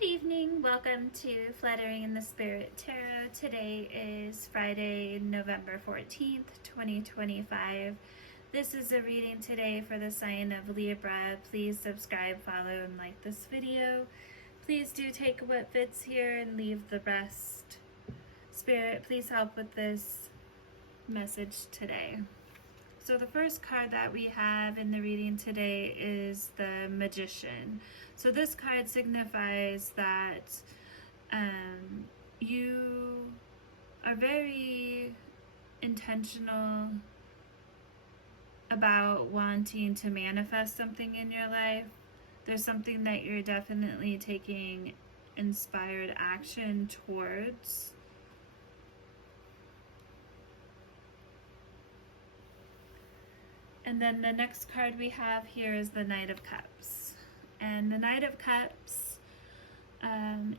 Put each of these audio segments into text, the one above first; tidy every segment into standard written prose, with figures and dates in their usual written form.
Good evening. Welcome to Fluttering in the Spirit Tarot. Today is Friday, November 14th, 2025. This is a reading today for the sign of Libra. Please subscribe, follow, and like this video. Please do take what fits here and leave the rest. Spirit, please help with this message today. So the first card that we have in the reading today is the Magician. So this card signifies that you are very intentional about wanting to manifest something in your life. There's something that you're definitely taking inspired action towards. And then the next card we have here is the Knight of Cups. And the Knight of Cups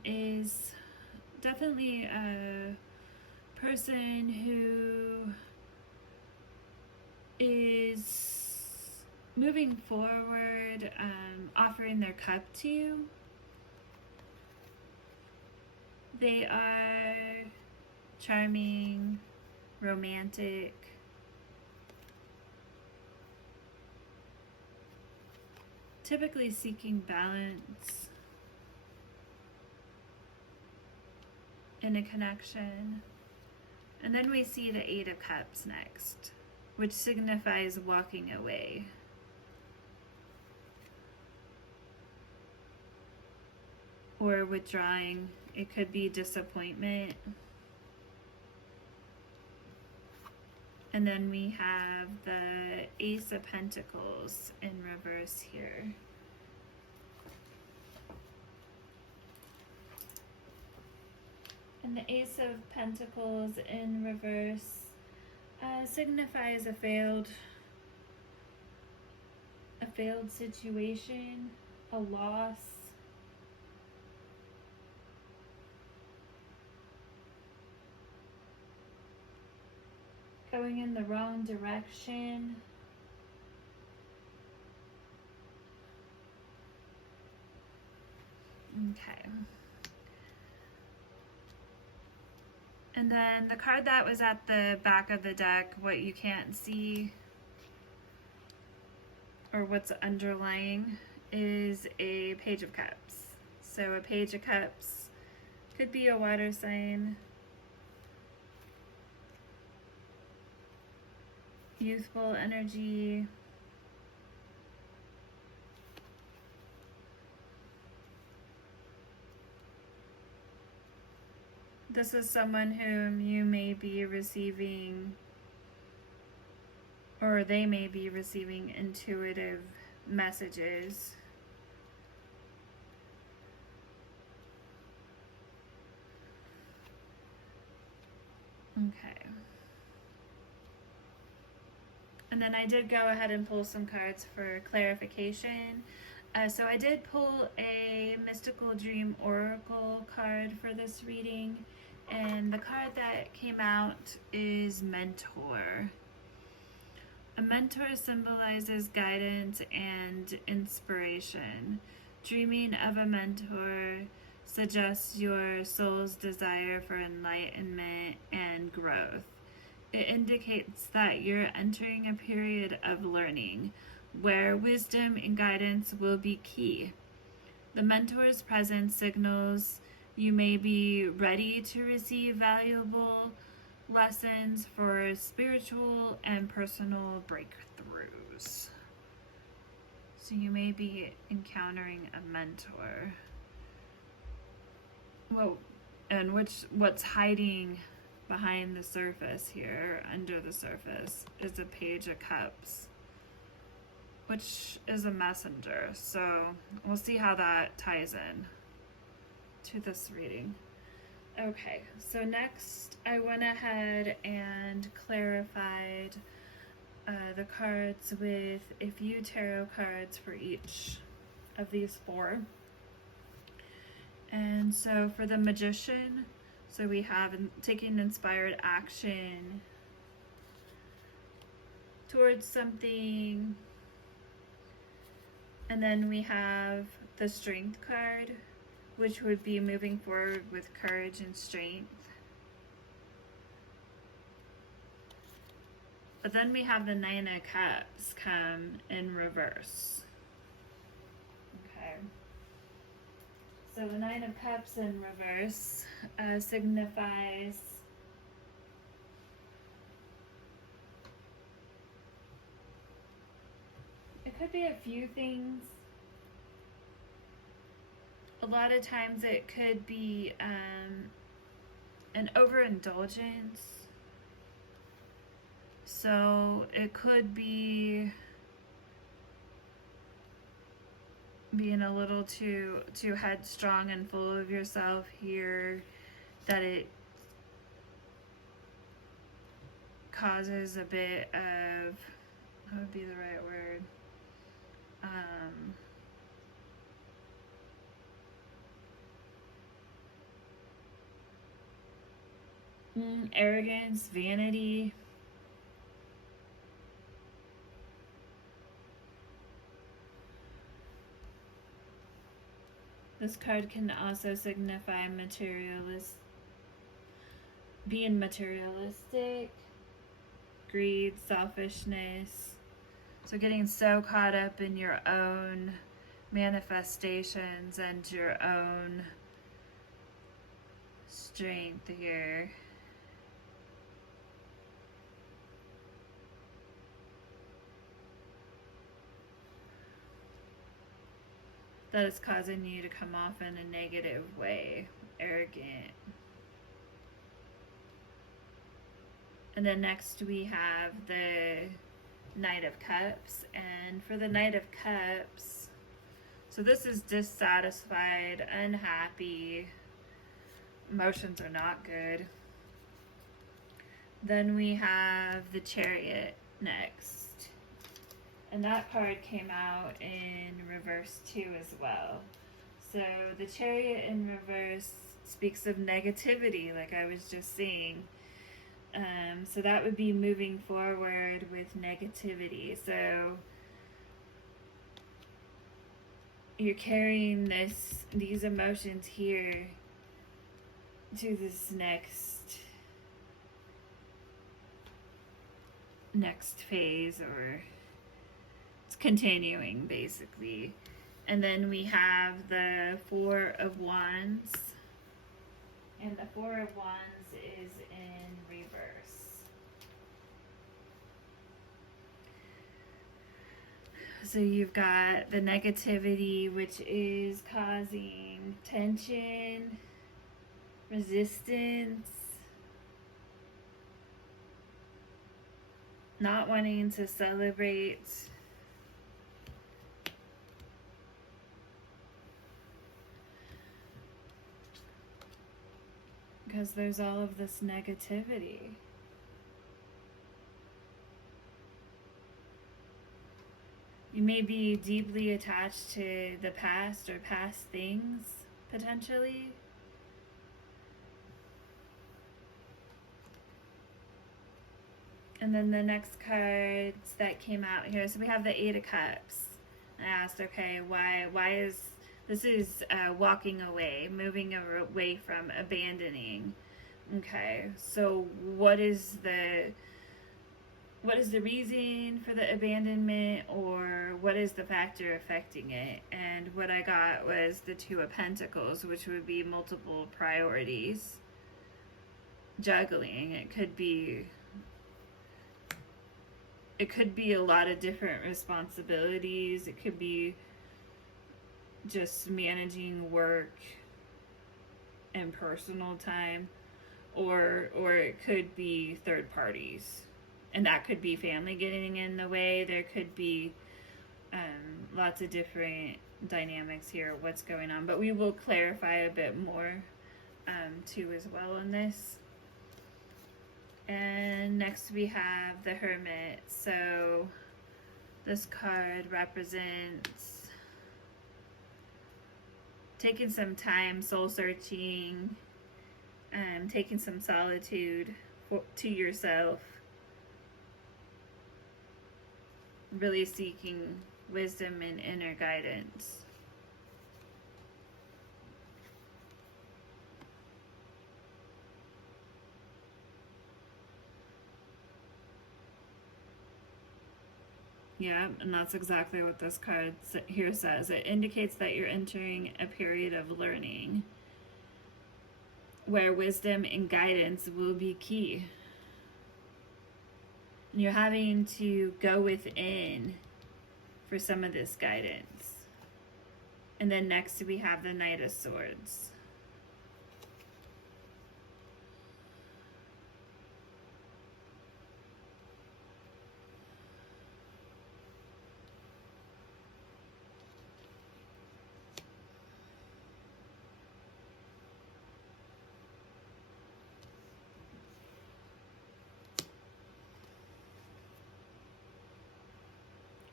is definitely a person who is moving forward, offering their cup to you. They are charming, romantic, typically seeking balance in a connection. And then we see the Eight of Cups next, which signifies walking away. Or withdrawing. It could be disappointment. And then we have the Ace of Pentacles in reverse here. And the Ace of Pentacles in reverse signifies a failed situation, a loss. Going in the wrong direction. Okay. And then the card that was at the back of the deck, what you can't see or what's underlying, is a Page of Cups. So a Page of Cups could be a water sign, youthful energy, this is someone whom you may be receiving, or they may be receiving intuitive messages. Okay. And then I did go ahead and pull some cards for clarification. So I did pull a Mystical Dream Oracle card for this reading. And the card that came out is Mentor. A mentor symbolizes guidance and inspiration. Dreaming of a mentor suggests your soul's desire for enlightenment and growth. It indicates that you're entering a period of learning where wisdom and guidance will be key. The mentor's presence signals you may be ready to receive valuable lessons for spiritual and personal breakthroughs. So you may be encountering a mentor. Well, and what's hiding behind the surface here, under the surface, is a Page of Cups, which is a messenger. So we'll see how that ties in to this reading. Okay, so next I went ahead and clarified the cards with a few tarot cards for each of these four. And so for the Magician, so we have taking inspired action towards something. And then we have the Strength card, which would be moving forward with courage and strength. But then we have the Nine of Cups come in reverse. Okay. So the Nine of Cups in reverse signifies it could be a few things. A lot of times it could be an overindulgence. So it could be being a little too headstrong and full of yourself here, that it causes a bit of, what would be the right word? Arrogance, vanity. This card can also signify being materialistic, greed, selfishness. So getting so caught up in your own manifestations and your own strength here. That is causing you to come off in a negative way, arrogant. And then next we have the Knight of Cups. And for the Knight of Cups, so this is dissatisfied, unhappy, emotions are not good. Then we have the Chariot next. And that card came out in reverse too as well. So the Chariot in reverse speaks of negativity, like I was just saying. So that would be moving forward with negativity. So you're carrying these emotions here to this next phase, or it's continuing basically. And then we have the Four of Wands, and the Four of Wands is in reverse. So you've got the negativity, which is causing tension, resistance, not wanting to celebrate, because there's all of this negativity. You may be deeply attached to the past or past things, potentially. And then the next cards that came out here, so we have the Eight of Cups. I asked, okay, why is this is walking away, moving away from abandoning. Okay, so what is the reason for the abandonment, or what is the factor affecting it? And what I got was the Two of Pentacles, which would be multiple priorities. Juggling. It could be a lot of different responsibilities. It could be just managing work and personal time, or it could be third parties, and that could be family getting in the way. There could be lots of different dynamics here, what's going on, but we will clarify a bit more too as well in this. And next we have the Hermit. So this card represents taking some time, soul searching, taking some solitude to yourself, really seeking wisdom and inner guidance. Yeah, and that's exactly what this card here says. It indicates that you're entering a period of learning where wisdom and guidance will be key. And you're having to go within for some of this guidance. And then next we have the Knight of Swords.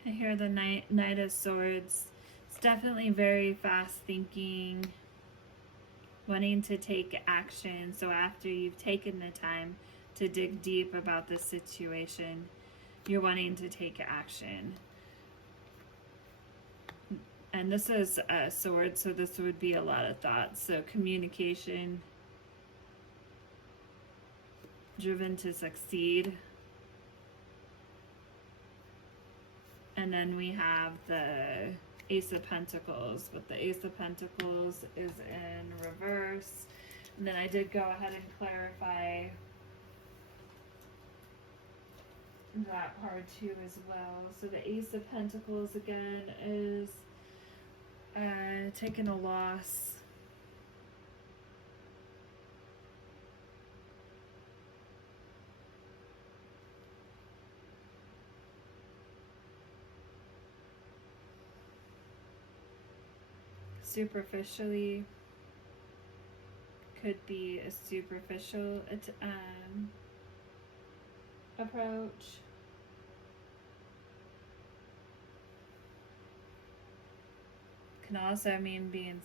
I hear the Knight of Swords. It's definitely very fast thinking, wanting to take action. So after you've taken the time to dig deep about the situation, you're wanting to take action. And this is a sword, so this would be a lot of thoughts. So communication, driven to succeed. And then we have the Ace of Pentacles, but the Ace of Pentacles is in reverse. And then I did go ahead and clarify that part too as well. So the Ace of Pentacles again is taking a loss. Superficially, could be a superficial approach. Can also mean being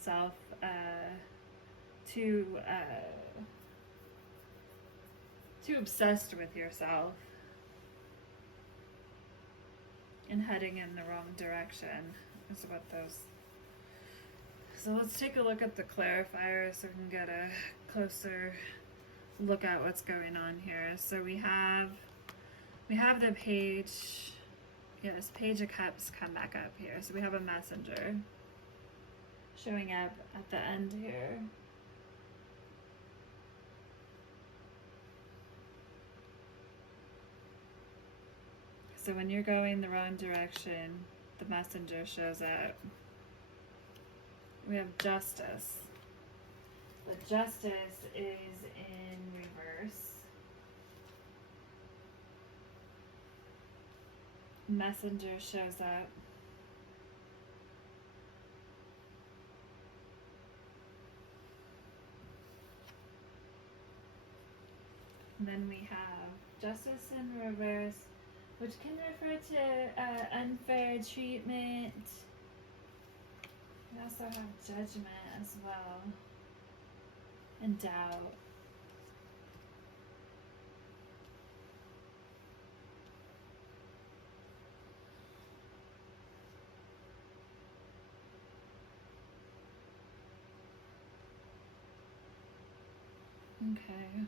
too obsessed with yourself and heading in the wrong direction is what those. So let's take a look at the clarifier so we can get a closer look at what's going on here. So we have the page. Yes, Page of Cups come back up here. So we have a messenger showing up at the end here. So when you're going the wrong direction, the messenger shows up. We have Justice. The Justice is in reverse. Messenger shows up. And then we have Justice in reverse, which can refer to unfair treatment. We also have Judgment as well, and Doubt. Okay.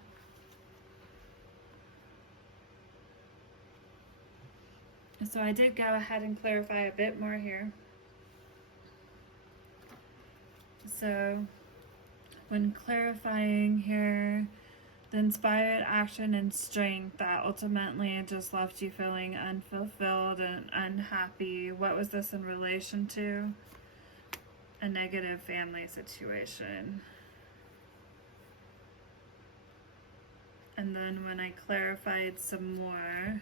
So I did go ahead and clarify a bit more here. So when clarifying here, the inspired action and strength that ultimately just left you feeling unfulfilled and unhappy. What was this in relation to? A negative family situation. And then when I clarified some more,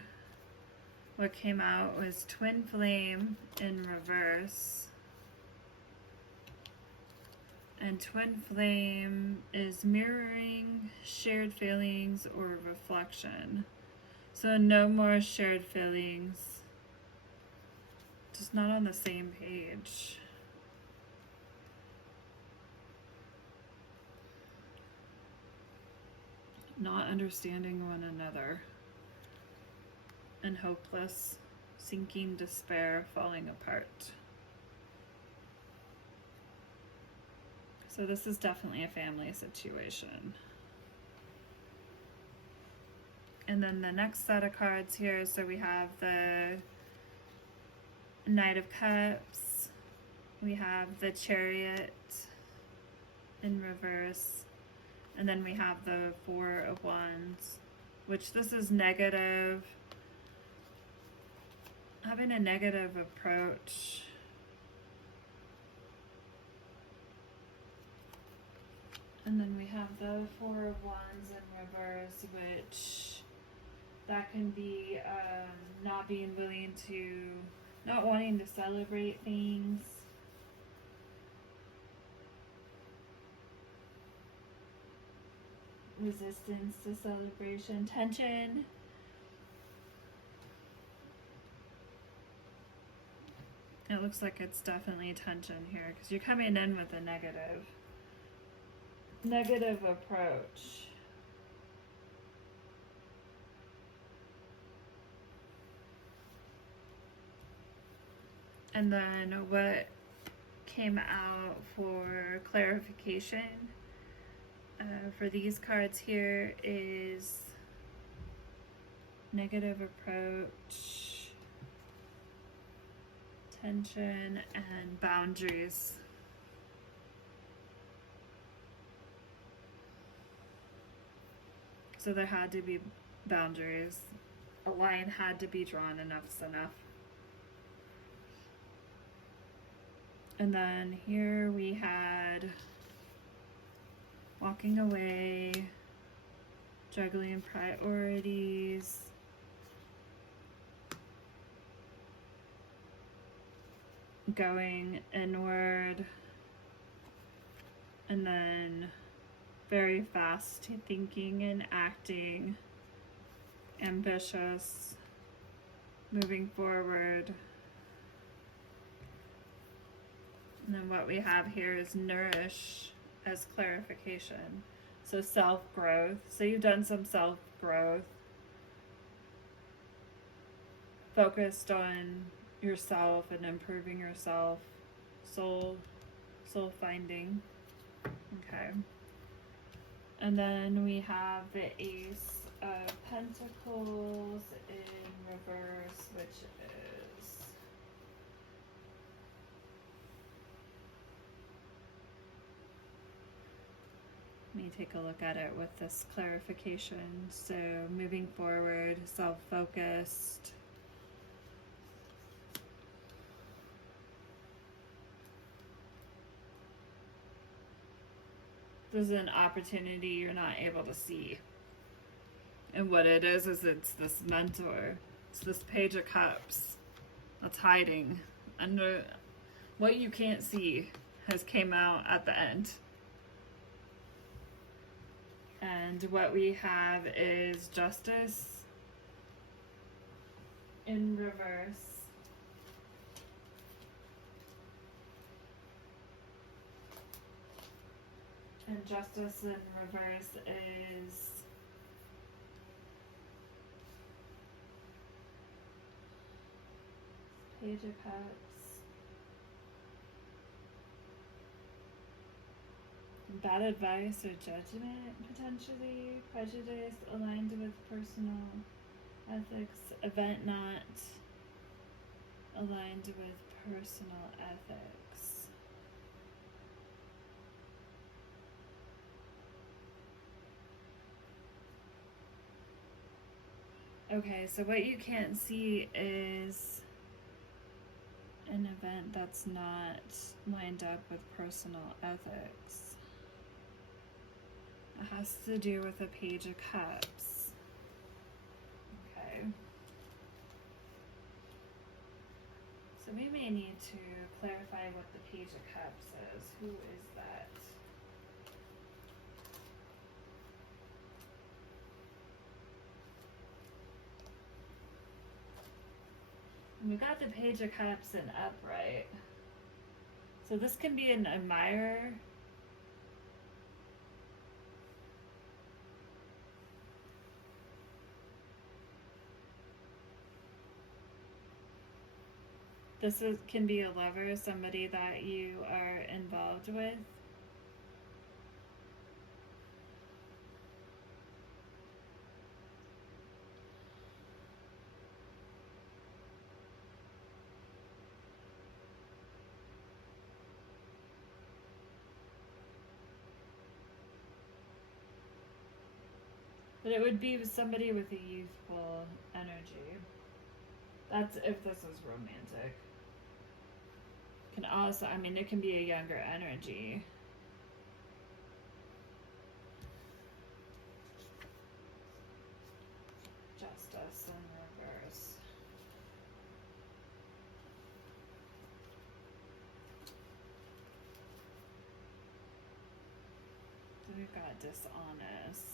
what came out was Twin Flame in reverse. And Twin Flame is mirroring shared feelings or reflection. So no more shared feelings. Just not on the same page. Not understanding one another. And hopeless, sinking despair, falling apart. So this is definitely a family situation. And then the next set of cards here, so we have the Knight of Cups. We have the Chariot in reverse. And then we have the Four of Wands, which this is negative. Having a negative approach. And then we have the Four of Wands in reverse, which that can be not being willing to, not wanting to celebrate things. Resistance to celebration, tension. It looks like it's definitely tension here because you're coming in with a negative approach. And then what came out for clarification for these cards here is negative approach, tension, and boundaries. So there had to be boundaries. A line had to be drawn, enough's enough. And then here we had walking away, juggling priorities, going inward, and then very fast thinking and acting, ambitious, moving forward. And then what we have here is nourish as clarification. So self-growth. So you've done some self-growth, focused on yourself and improving yourself, soul finding. Okay. And then we have the Ace of Pentacles in reverse, which is let me take a look at it with this clarification. So moving forward, self-focused. There's an opportunity you're not able to see. And what it is it's this mentor. It's this Page of Cups that's hiding under what you can't see has came out at the end. And what we have is Justice in reverse. And Justice in reverse is Page of Cups. Bad advice or judgment, potentially. Prejudice aligned with personal ethics. Event not aligned with personal ethics. Okay, so what you can't see is an event that's not lined up with personal ethics. It has to do with a Page of Cups. Okay. So we may need to clarify what the Page of Cups is. Who is that? And we got the Page of Cups in upright. So this can be an admirer. Can be a lover, somebody that you are involved with. But it would be somebody with a youthful energy. That's if this is romantic. Can also, I mean, it can be a younger energy. Justice in reverse. Then we've got dishonest.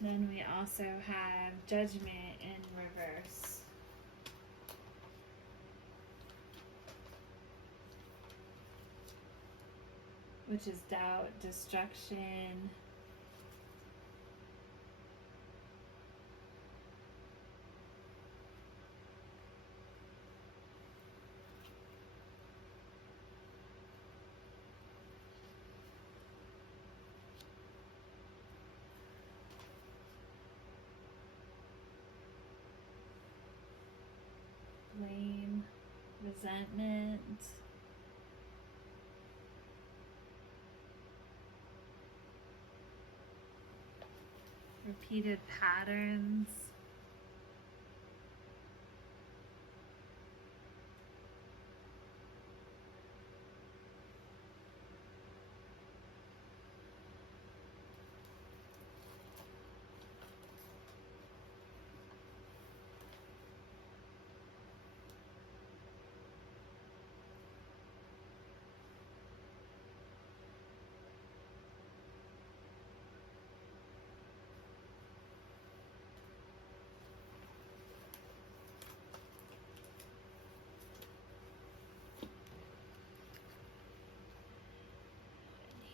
Then we also have judgment in reverse. Which is doubt, destruction. Blame, resentment. Repeated patterns.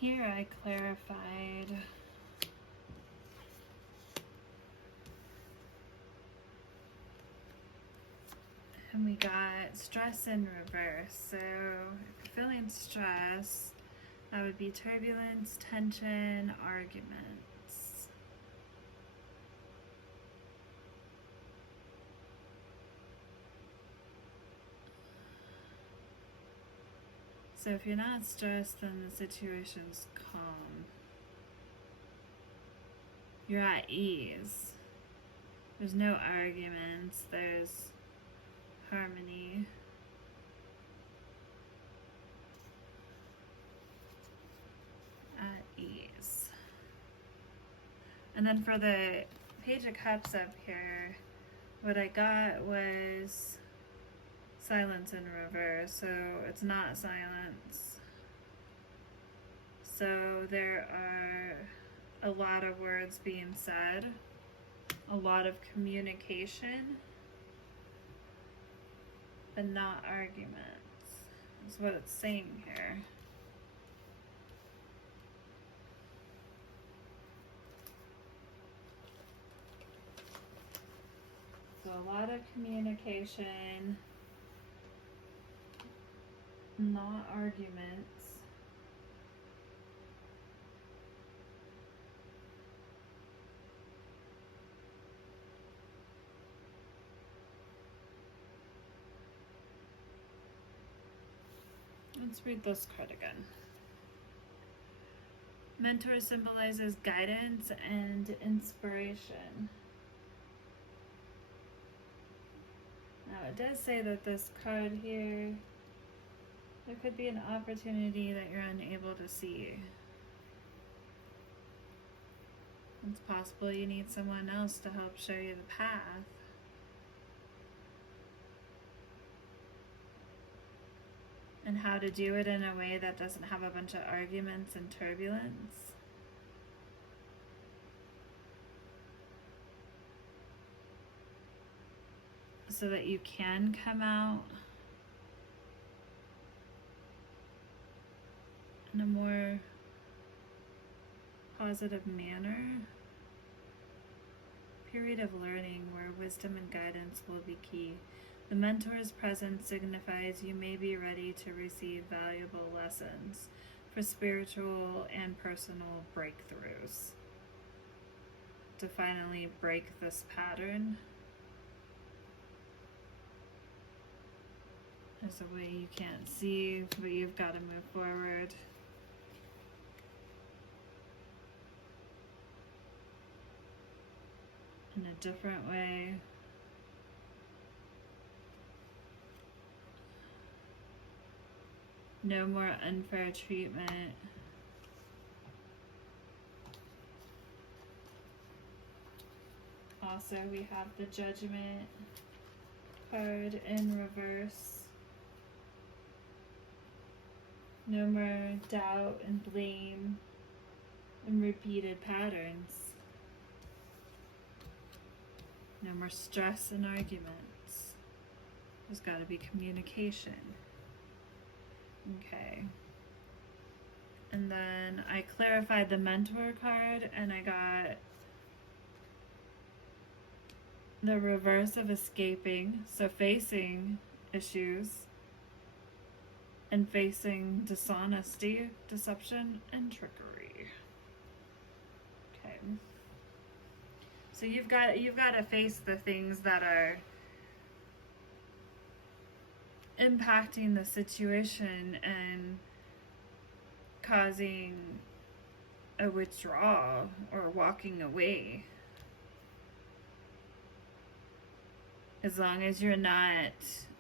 Here I clarified and we got stress in reverse. So if you're feeling stress, that would be turbulence, tension, arguments. So if you're not stressed, then the situation's calm. You're at ease. There's no arguments. There's harmony. At ease. And then for the Page of Cups up here, what I got was silence in reverse, so it's not silence. So there are a lot of words being said, a lot of communication, but not arguments, is what it's saying here. So a lot of communication, not arguments. Let's read this card again. Mentor symbolizes guidance and inspiration. Now it does say that this card here, there could be an opportunity that you're unable to see. It's possible you need someone else to help show you the path. And how to do it in a way that doesn't have a bunch of arguments and turbulence. So that you can come out in a more positive manner. period of learning where wisdom and guidance will be key. The mentor's presence signifies you may be ready to receive valuable lessons for spiritual and personal breakthroughs. To finally break this pattern. There's a way you can't see, but you've got to move forward. In a different way. No more unfair treatment. Also, we have the Judgment card in reverse. No more doubt and blame and repeated patterns. No more stress and arguments. There's got to be communication. Okay. And then I clarified the Mentor card and I got the reverse of escaping. So facing issues and facing dishonesty, deception, and trickery. Okay. So you've got to face the things that are impacting the situation and causing a withdrawal or walking away. As long as you're not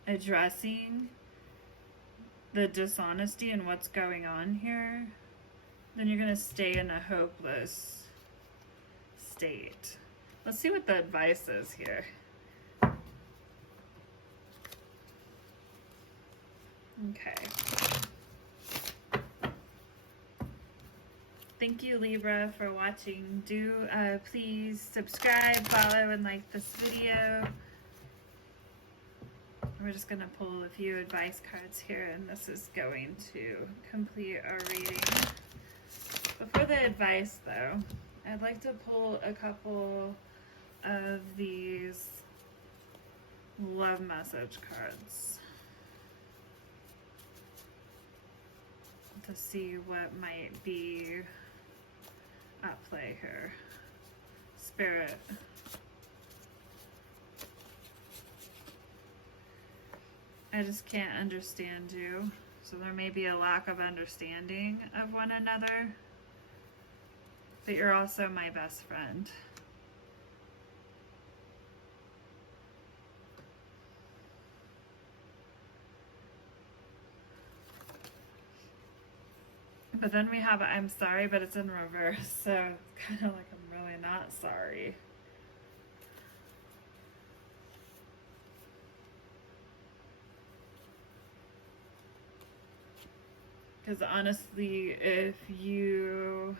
addressing the dishonesty and what's going on here, then you're going to stay in a hopeless state. Let's see what the advice is here. Okay. Thank you, Libra, for watching. Do please subscribe, follow, and like this video. We're just going to pull a few advice cards here, and this is going to complete our reading. Before the advice, though, I'd like to pull a couple of these love message cards to see what might be at play here. Spirit. I just can't understand you. So there may be a lack of understanding of one another. But you're also my best friend. But then we have I'm sorry, but it's in reverse. So it's kind of like I'm really not sorry. Because honestly, if you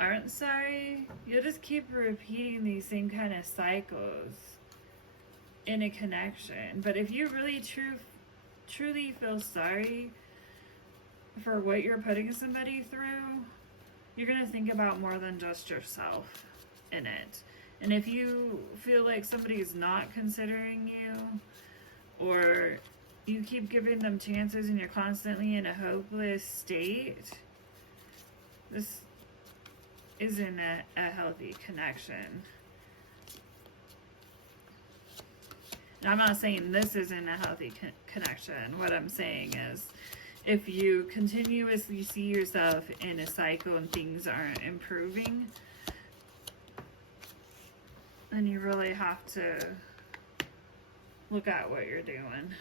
aren't sorry, you'll just keep repeating these same kind of cycles in a connection. But if you really truly feel sorry for what you're putting somebody through, you're going to think about more than just yourself in it. And if you feel like somebody's not considering you, or you keep giving them chances and you're constantly in a hopeless state, this isn't a healthy connection. Now, I'm not saying this isn't a healthy connection. What I'm saying is, if you continuously see yourself in a cycle and things aren't improving, then you really have to look at what you're doing.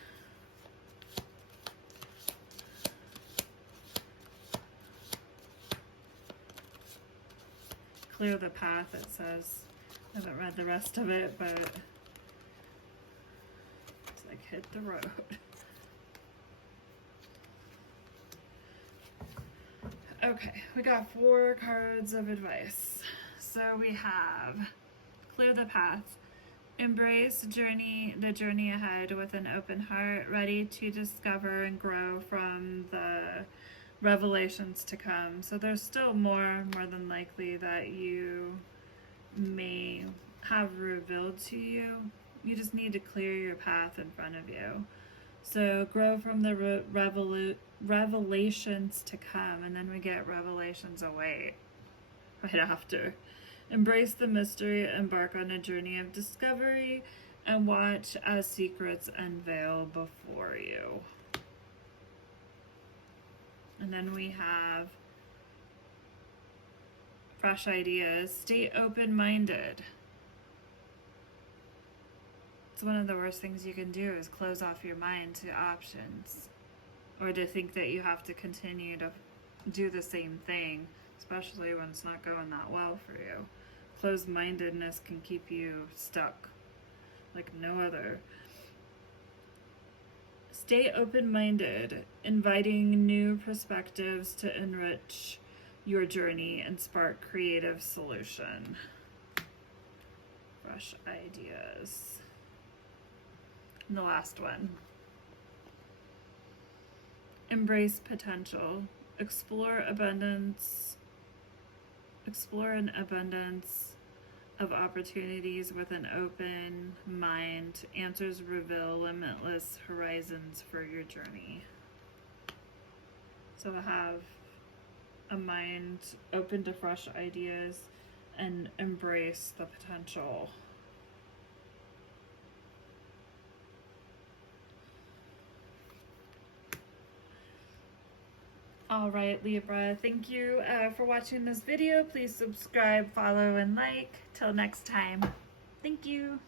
Clear the path, it says. I haven't read the rest of it, but it's like hit the road. Okay, we got 4 cards of advice. So we have clear the path, embrace the journey ahead with an open heart, ready to discover and grow from the revelations to come. So there's still more than likely that you may have revealed to you. You just need to clear your path in front of you. So grow from the revelations to come, and then we get revelations await right after. Embrace the mystery, embark on a journey of discovery, and watch as secrets unveil before you. And then we have fresh ideas. Stay open-minded. It's one of the worst things you can do is close off your mind to options, or to think that you have to continue to do the same thing, especially when it's not going that well for you. Closed-mindedness can keep you stuck like no other. Stay open-minded, inviting new perspectives to enrich your journey and spark creative solution. Fresh ideas. And the last one. Embrace potential. Explore an abundance of opportunities with an open mind. Answers reveal limitless horizons for your journey. So have a mind open to fresh ideas and embrace the potential. All right, Libra, thank you for watching this video. Please subscribe, follow, and like. Till next time. Thank you.